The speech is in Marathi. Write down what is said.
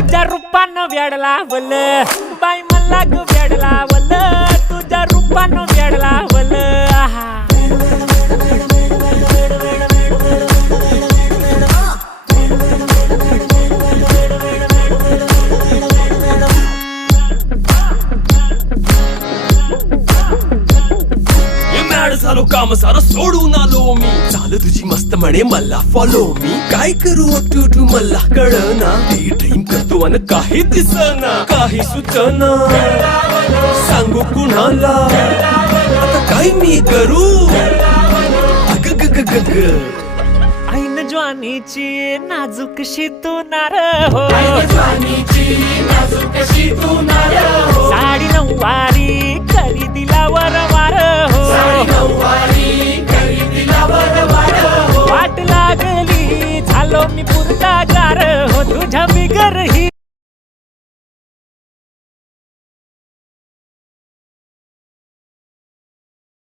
तुझ्या रूपानं वेड लावल बाई मला ग वेड लावल तुझ्या रूपानं वेड लावल आहा झालो काम सारं सोडून आलो मी चाल तुझी मस्त म्हणे मला फॉलो मी काय करू टू मला कळना ड्रीम करतो आणि काही दिसना काही सुचना सांगू कुणाला आता काय मी करू अग ग ग ग ग ऐन ज्वानीची नाजूकशी तू नार हो साडी नऊवारी करी दिला वरवार हो वाट लागली झालो मी पुरता गार हो तुझ्या बिगर ही